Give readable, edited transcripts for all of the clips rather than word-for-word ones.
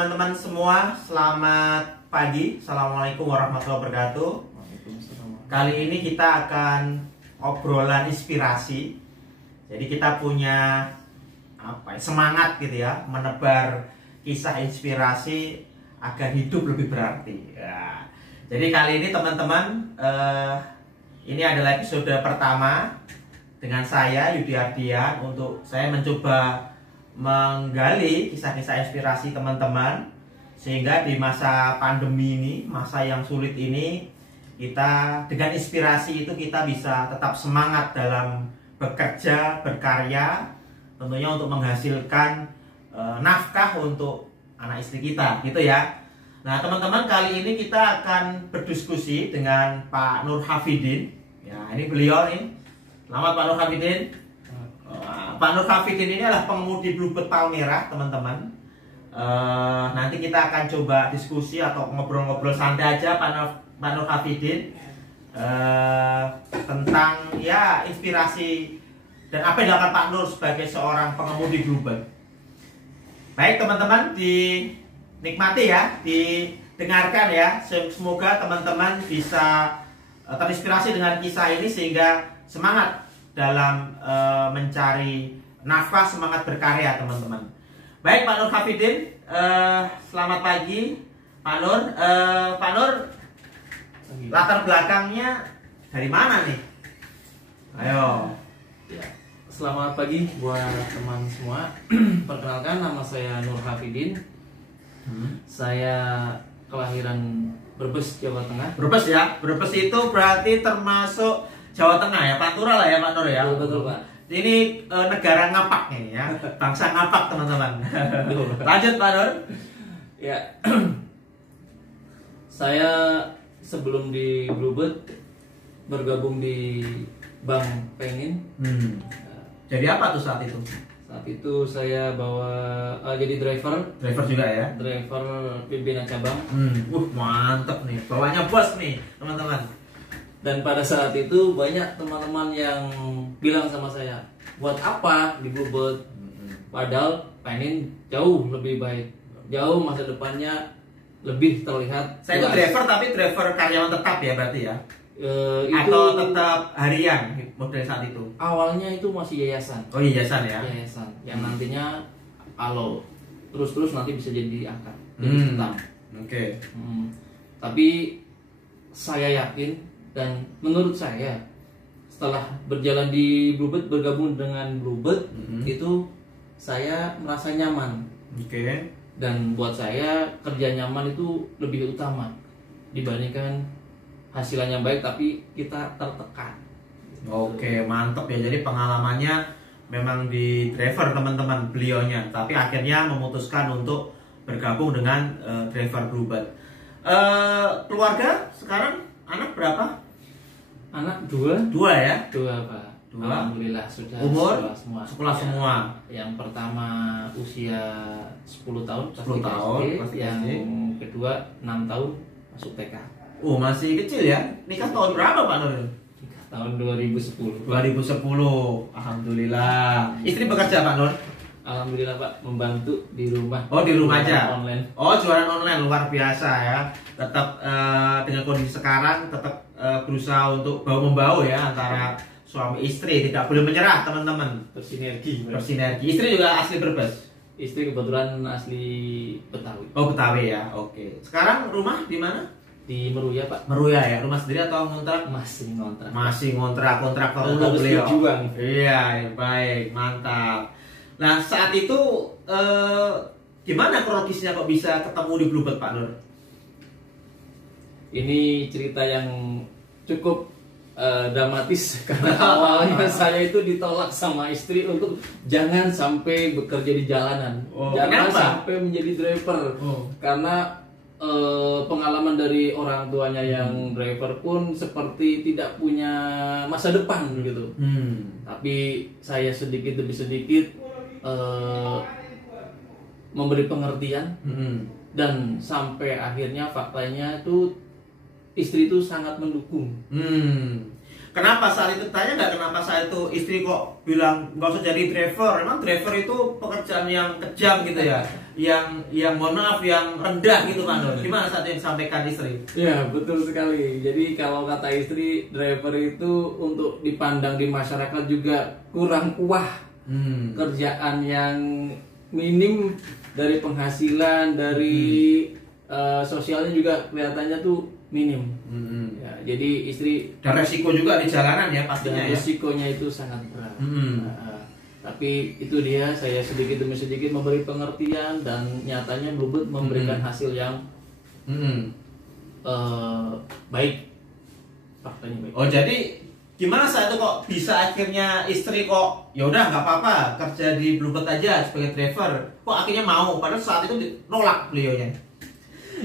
teman-teman semua, selamat pagi. Assalamualaikum warahmatullahi wabarakatuh. Kali ini kita akan obrolan inspirasi. Jadi kita punya semangat gitu ya, menebar kisah inspirasi agar hidup lebih berarti ya. Jadi kali ini teman-teman, ini adalah episode pertama dengan saya Yudi Ardian, untuk saya mencoba menggali kisah-kisah inspirasi teman-teman, sehingga di masa pandemi ini, masa yang sulit ini, kita dengan inspirasi itu kita bisa tetap semangat dalam bekerja, berkarya, tentunya untuk menghasilkan nafkah untuk anak istri kita gitu ya. Nah teman-teman, kali ini kita akan berdiskusi dengan Pak Nur Hafidin ya. Ini beliau nih. Selamat Pak Nur Hafidin. Pak Nur Hafidin ini adalah pengemudi Bluebird Palmerah teman-teman. Nanti kita akan coba diskusi atau ngobrol-ngobrol santai aja Pak Nur Hafidin tentang ya inspirasi dan apa yang dilakukan Pak Nur sebagai seorang pengemudi Bluebird. Baik teman-teman, dinikmati ya, didengarkan ya. Semoga teman-teman bisa terinspirasi dengan kisah ini sehingga semangat dalam mencari nafkah, semangat berkarya teman-teman. Baik Pak Nur Hafidin, selamat pagi Pak Nur. Pak Nur, latar belakangnya dari mana nih? Ayo. Ya, selamat pagi buat teman semua. Perkenalkan, nama saya Nur Hafidin. Saya kelahiran Brebes, Jawa Tengah. Brebes ya, Brebes itu berarti termasuk Jawa Tengah ya, Pantura lah ya Pak Nur ya. Betul Pak. Ini negara ngapak nih ya, bangsa ngapak teman-teman. Lanjut Pak Nur. Ya, saya sebelum di Bluebird bergabung di Bank Penin. Jadi apa tuh saat itu? Saat itu saya jadi driver Juga ya? Driver pimpinan cabang. Mantep nih, bawahnya bos nih teman-teman. Dan pada saat itu banyak teman-teman yang bilang sama saya, buat apa di Bluebird? Padahal Penin jauh lebih baik, jauh masa depannya lebih terlihat. Saya itu driver, tapi driver karyawan tetap ya berarti ya? Atau tetap harian model saat itu? Awalnya itu masih yayasan. Oh yayasan ya? Yayasan, yang nantinya kalau terus nanti bisa jadi angkat, jadi tetap. Oke. Tapi saya yakin, dan menurut saya setelah berjalan di Bluebird, bergabung dengan Bluebird, itu saya merasa nyaman. Oke. Dan buat saya kerja nyaman itu lebih utama dibandingkan hasilnya baik tapi kita tertekan. Oke, mantep ya. Jadi pengalamannya memang di driver teman-teman beliaunya, tapi akhirnya memutuskan untuk bergabung dengan driver Bluebird. Keluarga sekarang anak berapa? Anak dua ya? Dua Pak. Alhamdulillah sudah umur sekolah semua. Ya. Yang pertama usia 10 tahun 10 tahun SD. Yang kedua 6 tahun masuk TK. Masih kecil ya. Nikah tahun berapa Pak Nur? Nikah tahun 2010. 2010. Alhamdulillah. Istri bekerja Pak Nur? Alhamdulillah Pak, membantu di rumah. Oh di rumah aja? Online. Oh jualan online, luar biasa ya. Tetap dengan kondisi sekarang tetap berusaha untuk bahu-membahu ya antara suami istri, tidak boleh menyerah teman-teman. Bersinergi. Istri juga asli Brebes? Istri kebetulan asli Betawi. Oh Betawi ya, oke. Sekarang rumah di mana? Di Meruya Pak. Meruya ya, rumah sendiri atau ngontrak? Masih ngontrak. Kontraktor dulu beliau. Berjuang. Iya, baik, mantap. Nah saat itu gimana kronologisnya kok bisa ketemu di Bluebird Pak Nur? Ini cerita yang cukup dramatis karena awalnya saya itu ditolak sama istri untuk jangan sampai bekerja di jalanan, jangan sampai menjadi driver, karena pengalaman dari orang tuanya yang driver pun seperti tidak punya masa depan gitu. Tapi saya sedikit demi sedikit memberi pengertian, dan sampai akhirnya faktanya itu istri itu sangat mendukung. Kenapa saat itu, tanya nggak kenapa saat itu istri kok bilang nggak usah jadi driver? Emang driver itu pekerjaan yang kejam gitu ya? yang mohon maaf yang rendah gitu Pak Nur. Gimana saat yang disampaikan istri? Ya, betul sekali. Jadi kalau kata istri, driver itu untuk dipandang di masyarakat juga kurang kerjaan yang minim, dari penghasilan, dari sosialnya juga kelihatannya tuh minim. Ya, jadi istri, Dan resiko juga di jalanan ya pastinya ya. resikonya itu sangat berat. Tapi itu dia, saya sedikit demi sedikit memberi pengertian, dan nyatanya Bluebird memberikan hasil yang baik, faktanya baik. Oh jadi gimana saat itu kok bisa akhirnya istri kok ya udah nggak apa-apa kerja di Bluebird aja sebagai driver, kok akhirnya mau padahal saat itu nolak beliaunya?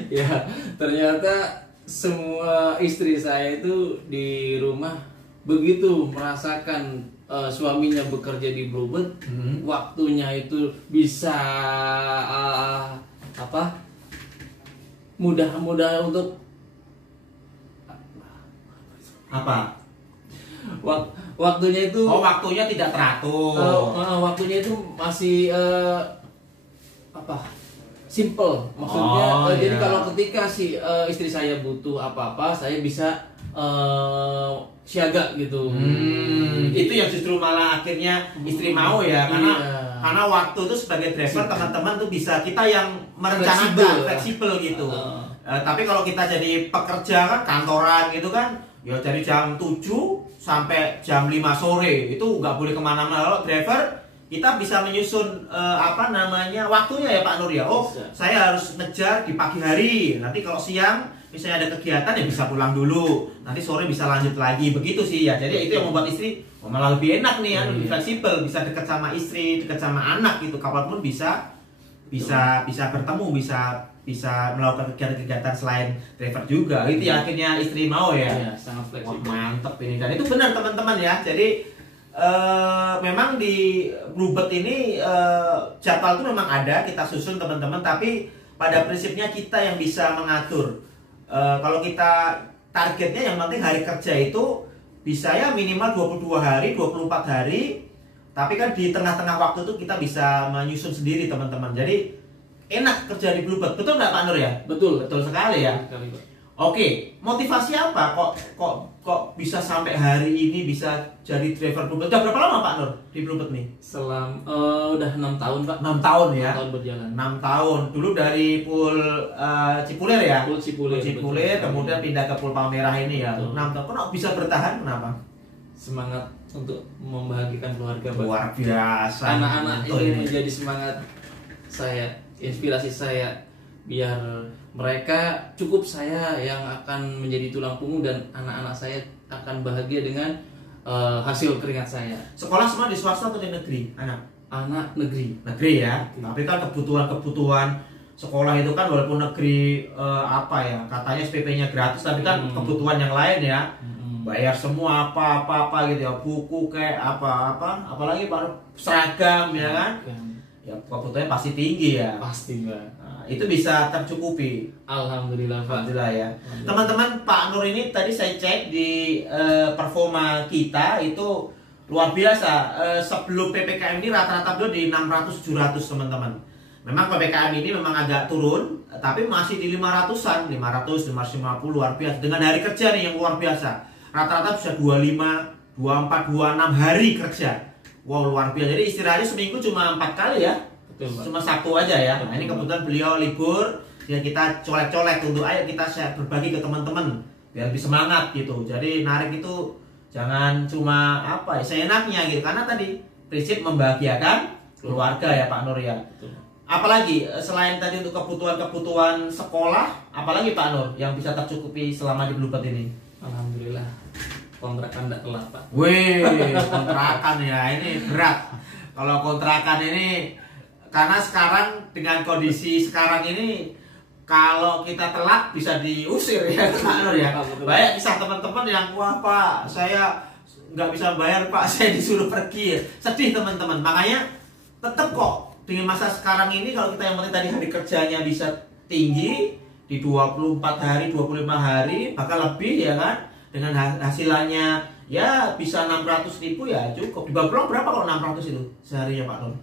Ya, ternyata semua istri saya itu di rumah begitu merasakan suaminya bekerja di Bluebird, waktunya itu bisa mudah-mudah untuk Apa? waktunya itu, Waktunya tidak teratur. waktunya itu masih simple, maksudnya. Jadi iya. kalau ketika si istri saya butuh apa-apa, saya bisa siaga gitu. Itu yang justru malah akhirnya istri mau ya, karena waktu itu sebagai driver teman-teman tuh bisa kita yang merencanakan fleksibel gitu. Tapi kalau kita jadi pekerja kan kantoran gitu kan, ya dari jam 7 sampai jam 5 sore itu nggak boleh kemana-mana. Kalau driver kita bisa menyusun waktunya ya Pak Nur ya. Oh bisa. Saya harus ngejar di pagi hari, nanti kalau siang misalnya ada kegiatan ya bisa pulang dulu, nanti sore bisa lanjut lagi, begitu sih ya. Jadi itu yang membuat istri malah lebih enak nih ya, lebih fleksibel, bisa dekat sama istri, dekat sama anak gitu, kapanpun bisa bertemu, bisa melakukan kegiatan-kegiatan selain driver juga. Itu ya akhirnya istri mau ya. Iya, sangat fleksibel. Wah, mantep ini, dan itu benar teman-teman ya. Jadi memang di Bluebird ini jadwal itu memang ada, kita susun teman-teman, tapi pada prinsipnya kita yang bisa mengatur. Kalau kita targetnya yang penting hari kerja itu bisa ya minimal 22 hari, 24 hari. Tapi kan di tengah-tengah waktu itu kita bisa menyusun sendiri teman-teman. Jadi enak kerja di Bluebird, betul nggak Pak Nur ya? Betul Sekali ya. sekali, Pak. Oke, motivasi apa kok bisa sampai hari ini bisa jadi driver Bluebird? Udah berapa lama Pak Nur di Bluebird nih? Udah 6 tahun, Pak. 6 tahun ya. 6 tahun berjalan. 6 tahun. Dulu dari Pool Cipulir ya. Pool Cipulir, Cipulir, kemudian pindah ke Pool Palmerah ini ya. Betul. 6 tahun. Kok bisa bertahan? Kenapa? Semangat untuk membahagiakan keluarga, Pak. Luar biasa. Anak-anak Betul ini menjadi semangat saya, inspirasi saya, biar mereka cukup saya yang akan menjadi tulang punggung, dan anak-anak saya akan bahagia dengan hasil keringat saya. Sekolah semua di swasta atau di negeri? Anak negeri. Negeri ya. Tapi kan kebutuhan sekolah itu kan walaupun negeri katanya SPP-nya gratis, tapi kan kebutuhan yang lain ya. Bayar semua apa gitu ya, buku kayak apalagi seragam ya kan. Ya kebutuhannya pasti tinggi ya. Pasti, Mbak. Nah, itu bisa tercukupi. Alhamdulillah, Pak. Alhamdulillah ya. Teman-teman, Pak Nur ini tadi saya cek di performa kita itu luar biasa. Sebelum PPKM ini rata-rata beliau di 600-700 teman-teman. Memang PPKM ini memang agak turun, tapi masih di 500-an, 500, 550, luar biasa. Dengan hari kerja nih yang luar biasa. Rata-rata bisa 25, 24, 26 hari kerja. Wow, luar biasa. Jadi istirahatnya seminggu cuma 4 kali ya. Betul, Pak. Cuma Sabtu aja ya. Nah, ini kebetulan beliau libur, ya kita colek-colek untuk ayo kita share, berbagi ke teman-teman biar lebih semangat gitu. Jadi narik itu jangan cuma seenaknya gitu, karena tadi prinsip membahagiakan keluarga ya Pak Nur ya. Betul. Apalagi selain tadi untuk kebutuhan sekolah, apalagi Pak Nur yang bisa tercukupi selama di Bluebird ini? Alhamdulillah. Kontrakan tidak telat, Pak. Wih, kontrakan ya, ini berat. Kalau kontrakan ini, karena sekarang dengan kondisi sekarang ini, kalau kita telat bisa diusir ya Pak Nur ya. Banyak kisah teman-teman yang wah Pak, saya nggak bisa bayar Pak, saya disuruh pergi. Sedih teman-teman. Makanya tetap kok dengan masa sekarang ini, kalau kita yang penting tadi hari kerjanya bisa tinggi di 24 hari, 25 hari, bahkan lebih ya kan. Dengan hasilannya ya bisa 600.000 ya cukup. Di Babylon berapa kalau 600 itu seharinya Pak Nur?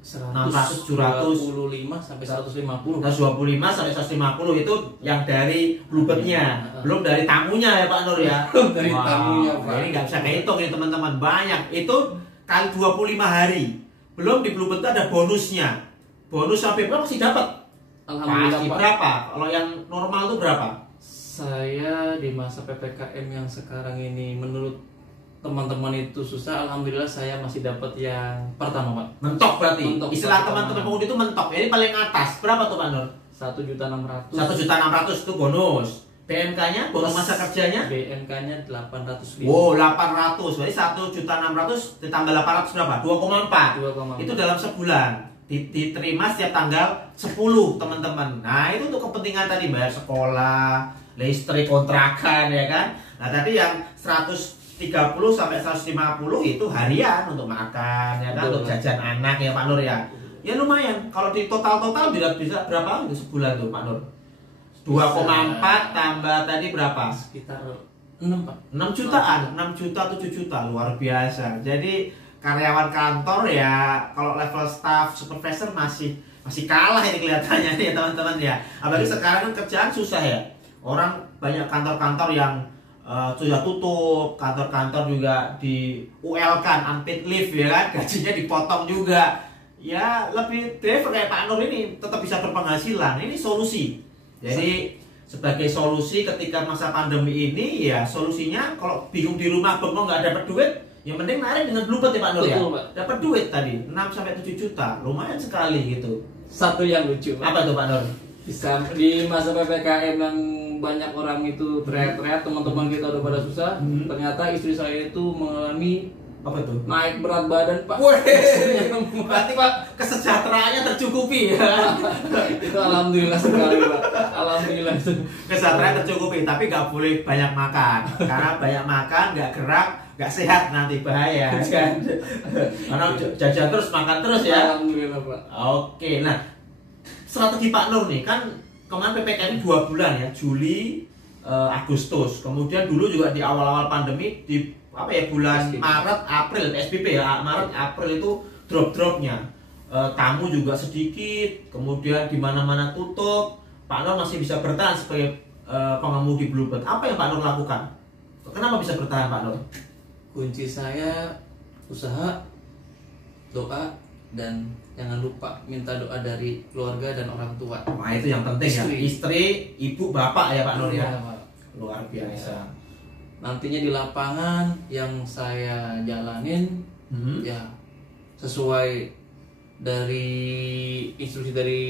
600, 700, 25 sampai 150. 125 sampai 150 itu yang dari bluebird-nya, belum dari tamunya ya Pak Nur ya. Dari tamunya Pak. Ini nggak bisa kehitung ya teman-teman, banyak. Itu kali 25 hari. Belum di bluebird itu ada bonusnya. Bonus sampai berapa sih dapat? Alhamdulillah pasti Pak. Berapa? Kalau yang normal itu berapa? Saya di masa PPKM yang sekarang ini menurut teman-teman itu susah, alhamdulillah saya masih dapat yang pertama Pak. Mentok berarti. Mentok, Istilah pertama. teman-teman pemudi itu mentok. Jadi paling atas. Berapa tuh Pak Nur? 1.600.000. 1.600.000 itu bonus. BMK-nya, bonus masa kerjanya? BMK-nya 800.000. Wow, 800. Berarti 1.600.000 ditambah 800 berapa? 2,4. 2,4. Itu dalam sebulan. Diterima setiap tanggal 10 teman-teman. Nah itu untuk kepentingan tadi bayar sekolah, listrik, kontrakan ya kan. Nah tadi yang 130 sampai 150 itu harian untuk makan ya kan, untuk jajan anak ya Pak Nur ya. Ya lumayan. Kalau di total bisa berapa itu sebulan tuh Pak Nur? 2,4 tambah tadi berapa? Sekitar 6 Pak. 6 jutaan, 6 juta 7 juta, luar biasa. Jadi karyawan kantor ya kalau level staff supervisor masih kalah ini kelihatannya nih teman-teman ya. Apalagi sekarang kan kerjaan susah ya. Orang banyak kantor-kantor yang sudah tutup, kantor-kantor juga di UL-kan, unpaid leave ya kan, gajinya dipotong juga. Ya lebih driver kayak Pak Nur ini tetap bisa berpenghasilan. Ini solusi. Jadi sebagai solusi ketika masa pandemi ini ya solusinya kalau bingung di rumah bengong nggak dapat duit, yang penting narik dengan bluebird ya Pak Nur ya. Dapat duit tadi 6 sampai 7 juta, lumayan sekali gitu. Satu yang lucu Pak. Apa tuh Pak Nur? Bisa di masa PPKM yang banyak orang itu teriak-teriak, teman-teman kita udah pada susah. Ternyata istri saya itu mengalami Apa tuh? naik berat badan Pak. Berarti Pak kesejahteraannya tercukupi ya. Itu alhamdulillah sekali Pak. Alhamdulillah. Kesejahteraan tercukupi, tapi nggak boleh banyak makan. Karena banyak makan nggak gerak, nggak sehat nanti bahaya kan. Karena jajan terus makan terus ya. Alhamdulillah Pak. Oke, nah strategi Pak Nur nih kan kemarin PPKM 2 bulan ya, Juli, Agustus. Kemudian dulu juga di awal-awal pandemi di bulan PSBB. Maret, April, PSBB ya, Maret, April itu drop-dropnya. Tamu juga sedikit, kemudian di mana-mana tutup. Pak Nur masih bisa bertahan sebagai pengemudi bluebird. Apa yang Pak Nur lakukan? Kenapa bisa bertahan Pak Nur? Kunci saya usaha, doa, dan jangan lupa minta doa dari keluarga dan orang tua. Wah itu yang penting ya. Istri, ibu, bapak ya Pak Nur ya. Iya, Pak. Luar biasa. Nantinya di lapangan yang saya jalanin ya sesuai dari instruksi dari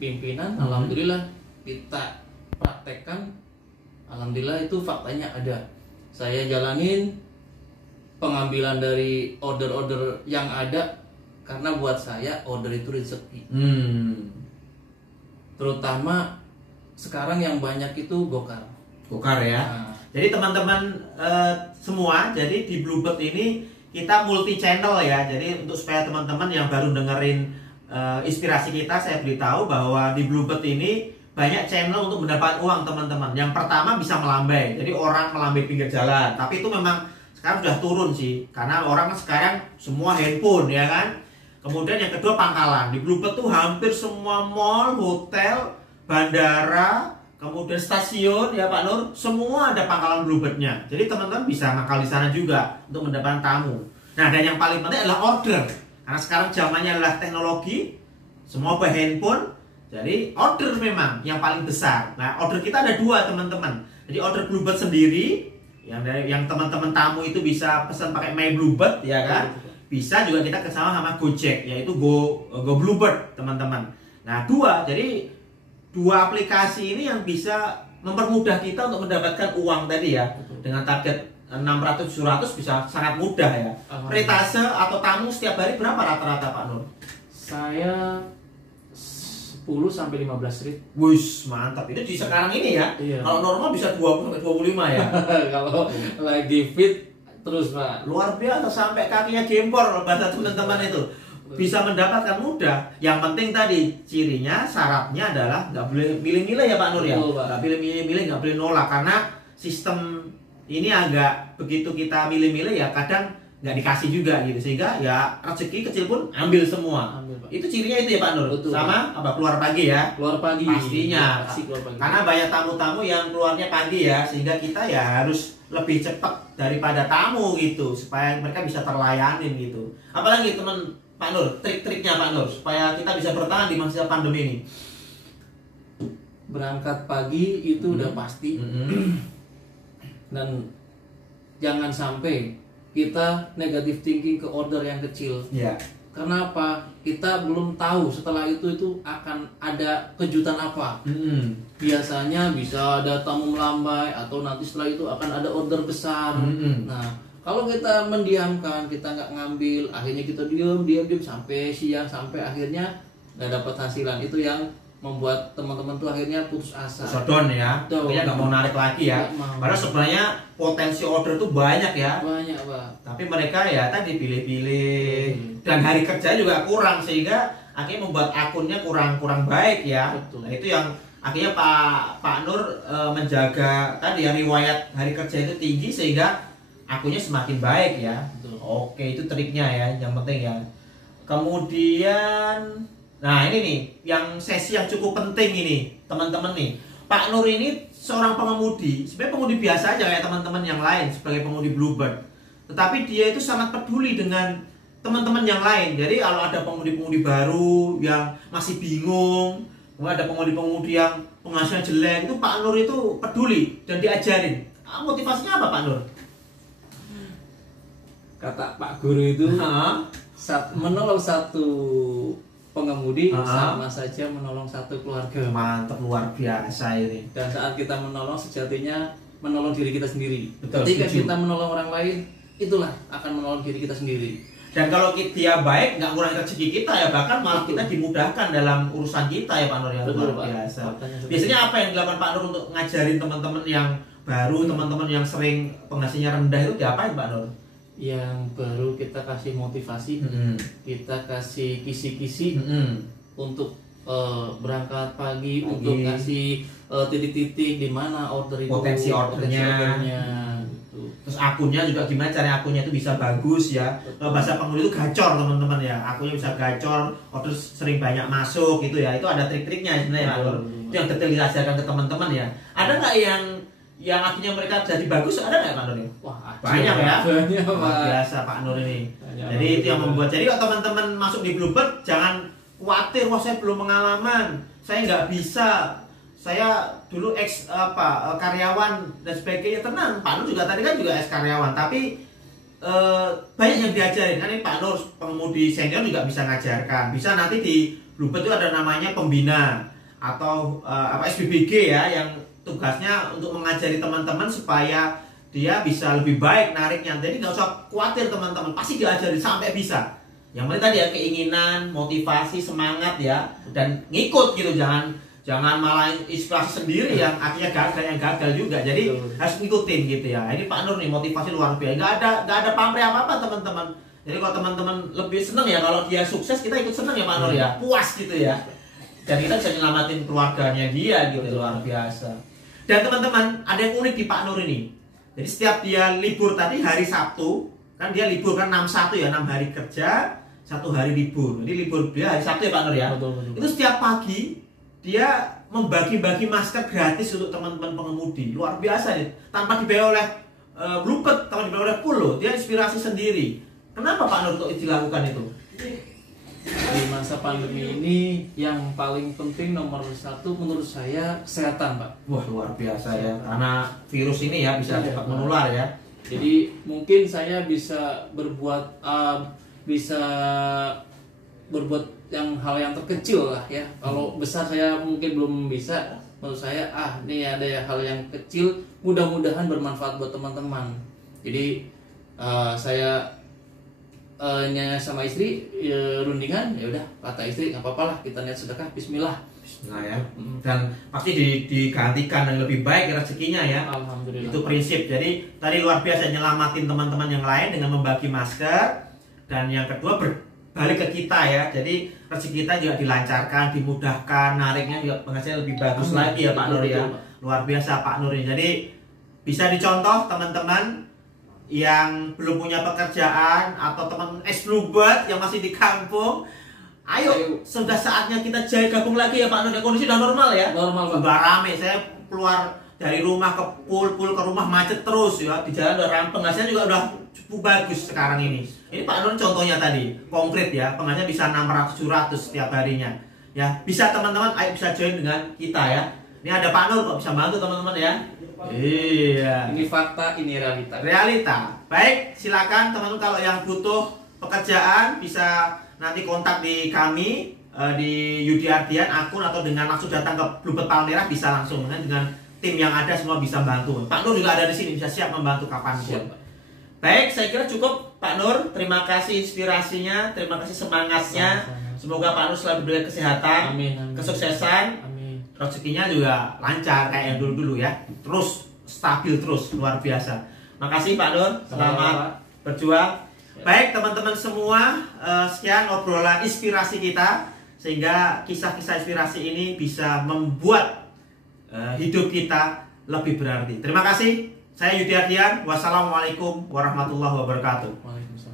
pimpinan, alhamdulillah kita praktekkan, alhamdulillah itu faktanya ada. Saya jalanin pengambilan dari order-order yang ada, karena buat saya order itu rezeki. Terutama sekarang yang banyak itu gokar. Gokar ya. Nah, Jadi teman-teman semua, jadi di Bluebird ini kita multi channel ya. Jadi untuk supaya teman-teman yang baru dengerin inspirasi kita, saya beritahu bahwa di Bluebird ini banyak channel untuk mendapat uang teman-teman. Yang pertama bisa melambai. Jadi orang melambai pinggir jalan. Tapi itu memang sekarang sudah turun sih, karena orang sekarang semua handphone ya kan. Kemudian yang kedua pangkalan. Di Bluebird tuh hampir semua mall, hotel, bandara, kemudian stasiun ya Pak Nur, semua ada pangkalan Bluebird-nya. Jadi teman-teman bisa mangkal di sana juga untuk mendapatkan tamu. Nah, dan yang paling penting adalah order. Karena sekarang zamannya adalah teknologi, semua by handphone. Jadi order memang yang paling besar. Nah, order kita ada 2 teman-teman. Jadi order Bluebird sendiri, yang teman-teman tamu itu bisa pesan pakai My Bluebird ya kan. Bisa juga kita kesama sama Gojek, yaitu Go Bluebird teman-teman. Nah, jadi 2 aplikasi ini yang bisa mempermudah kita untuk mendapatkan uang tadi ya. Dengan target 600-700 bisa sangat mudah ya. Retase atau tamu setiap hari berapa rata-rata Pak Nur? saya 10 sampai 15 rit. Wush, mantap. Itu di sekarang ini ya. Iya. Kalau normal bisa 20 sampai 25 ya. Kalau lagi fit terus Pak. Luar biasa sampai kakinya gempor bahasa teman-teman itu. Bisa mendapatkan mudah. Yang penting tadi cirinya, syaratnya adalah nggak boleh milih-milih ya Pak Nur ya. Nggak boleh milih-milih, nggak boleh nolak, karena sistem ini agak begitu kita milih-milih ya kadang nggak dikasih juga gitu, sehingga ya rezeki kecil pun ambil semua. Itu cirinya itu ya Pak Nur. Betul. Sama apa, keluar pagi ya? Keluar pagi. Pastinya. Pasti keluar pagi. Karena banyak tamu-tamu yang keluarnya pagi ya, sehingga kita ya harus lebih cepat daripada tamu gitu, supaya mereka bisa terlayanin gitu. Apalagi teman Pak Nur, trik-triknya Pak Nur supaya kita bisa bertahan di masa pandemi ini. Berangkat pagi itu udah pasti. Dan jangan sampai kita negatif thinking ke order yang kecil. Iya. Karena apa? Kita belum tahu setelah itu akan ada kejutan apa. Biasanya bisa ada tamu melambai, atau nanti setelah itu akan ada order besar. Nah, kalau kita mendiamkan, kita nggak ngambil, akhirnya kita diam sampai siang, sampai akhirnya nggak dapat hasilan. Itu yang membuat teman-teman tuh akhirnya putus asa. Down ya, akhirnya nggak mau narik lagi ya. Padahal sebenarnya potensi order tuh banyak ya. Banyak Pak. Tapi mereka ya tadi pilih-pilih, dan hari kerja juga kurang, sehingga akhirnya membuat akunnya kurang baik ya. Betul. Nah, itu yang akhirnya Pak Nur menjaga tadi ya, riwayat hari kerja itu tinggi sehingga akunnya semakin baik ya. Betul. Oke, itu triknya ya, yang penting ya. Kemudian, nah ini nih, yang sesi yang cukup penting ini, teman-teman nih. Pak Nur ini seorang pengemudi, sebenarnya pengemudi biasa aja kayak teman-teman yang lain sebagai pengemudi Bluebird. Tetapi dia itu sangat peduli dengan teman-teman yang lain. Jadi kalau ada pengemudi-pengemudi baru yang masih bingung, ada pengemudi-pengemudi yang penghasilan jelek, itu Pak Nur itu peduli dan diajarin. Motivasinya apa Pak Nur? Kata Pak Guru itu, menolong satu pengemudi sama saja menolong satu keluarga. Mantap, luar biasa ini. Dan saat kita menolong, sejatinya menolong diri kita sendiri. Betul, ketika setuju. kita menolong orang lain, itulah akan menolong diri kita sendiri. Dan kalau dia baik, nggak ngurangi rezeki kita ya, bahkan malah kita dimudahkan dalam urusan kita ya Pak Nur, yang Betul, luar Pak. biasa. Makanya Biasanya apa yang dilakukan Pak Nur untuk ngajarin teman-teman yang baru, teman-teman yang sering penghasilannya rendah itu diapain Pak Nur? Yang baru kita kasih motivasi, kita kasih kisi-kisi untuk berangkat pagi, untuk kasih titik-titik di mana order itu, potensi ordernya. Gitu. Terus akunnya juga gimana cara akunnya itu bisa bagus ya. Kalau bahasa pengemudi itu gacor teman-teman ya, akunnya bisa gacor, order sering banyak masuk gitu ya. Itu ada trik-triknya sebenarnya Pak Nur. Itu yang detail diajarkan ke teman-teman ya. Ada nggak yang akhirnya mereka jadi bagus, ada nggak Pak Nur ini? Wah, Banyak ya. Banyak, Luar Pak. biasa Pak Nur ini. Banyak, Jadi itu yang membuat. Jadi kalau teman-teman masuk di Bluebird jangan khawatir, wah saya belum pengalaman, saya nggak bisa, saya dulu karyawan dan sebagainya. Tenang, Pak Nur juga tadi kan juga ex karyawan, tapi banyak yang diajarin kan. Ini Pak Nur pengemudi senior juga bisa ngajarkan. Bisa nanti di Bluebird itu ada namanya pembina atau SBBG ya, yang tugasnya untuk mengajari teman-teman supaya dia bisa lebih baik nariknya. Jadi nggak usah khawatir teman-teman, pasti diajari sampai bisa. Yang penting tadi ya keinginan, motivasi, semangat ya, dan ngikut gitu, jangan malah inspirasi sendiri yang akhirnya gagal juga. Jadi harus ngikutin gitu ya. Ini Pak Nur nih motivasi luar biasa. Nggak ada pamrih apa-apa teman-teman. Jadi kalau teman-teman lebih seneng ya kalau dia sukses, kita ikut seneng ya Pak Nur ya, puas gitu ya. Dan kita bisa nyelamatin keluarganya dia gitu, luar biasa. Dan teman-teman, ada yang unik di Pak Nur ini. Jadi setiap dia libur tadi hari Sabtu, kan dia libur kan 61 ya, 6 hari kerja, 1 hari libur. Jadi libur dia hari Sabtu ya Pak Nur ya. Betul. Itu setiap pagi dia membagi-bagi masker gratis untuk teman-teman pengemudi. Luar biasa nih. Tanpa dibayar oleh Bluebird, tanpa dibayar oleh Pool, dia inspirasi sendiri. Kenapa Pak Nur untuk dilakukan itu? Di masa pandemi ini yang paling penting nomor 1 menurut saya kesehatan, Pak. Wah, luar biasa ya. Karena virus ini ya bisa cepat menular ya. Jadi mungkin saya bisa berbuat yang hal yang terkecil lah ya. Kalau besar saya mungkin belum bisa. Menurut saya ini ada hal yang kecil, mudah-mudahan bermanfaat buat teman-teman. Jadi saya sama istri rundingan, ya udah kata istri nggak apa-apa lah, kita niat sedekah, Bismillah. Nah ya, dan pasti digantikan yang lebih baik rezekinya ya. Alhamdulillah. Itu prinsip. Jadi tadi luar biasa nyelamatin teman-teman yang lain dengan membagi masker, dan yang kedua berbalik ke kita ya. Jadi rezeki kita juga dilancarkan, dimudahkan, nariknya juga penghasilan lebih bagus lagi ya Pak Nur ya. Luar biasa Pak Nur ini. Jadi bisa dicontoh teman-teman. yang belum punya pekerjaan atau teman ex-bluebird yang masih di kampung, ayo sudah saatnya kita gabung lagi ya Pak Nur. Kondisi udah normal ya? Normal Pak. Udah rame, saya keluar dari rumah ke pool ke rumah macet terus ya, di jalan udah ramping, hasilnya juga udah cukup bagus sekarang ini. Ini Pak Nur contohnya tadi, konkret ya, penghasilannya bisa 600-700 setiap harinya. Ya, bisa teman-teman, ayo bisa join dengan kita ya. Ini ada Pak Nur kok bisa bantu teman-teman ya. Iya. Ini fakta, ini realita. Realita. Baik, silakan teman-teman kalau yang butuh pekerjaan bisa nanti kontak di kami di Yudi Ardian akun, atau dengan langsung datang ke Bluebird Palmera bisa langsung dengan tim yang ada, semua bisa bantu. Pak Nur juga ada di sini, bisa siap membantu kapanpun. Baik, saya kira cukup Pak Nur. Terima kasih inspirasinya, terima kasih semangatnya. Semoga Pak Nur selalu diberi kesehatan, amin. Kesuksesan. Rezekinya juga lancar kayak yang dulu-dulu ya. Terus stabil terus, luar biasa. Makasih Pak Nur, selamat berjuang. Baik teman-teman semua, sekian obrolan inspirasi kita, sehingga kisah-kisah inspirasi ini bisa membuat hidup kita lebih berarti. Terima kasih. Saya Yudi Ardian. Wassalamualaikum warahmatullahi wabarakatuh. Waalaikumsalam.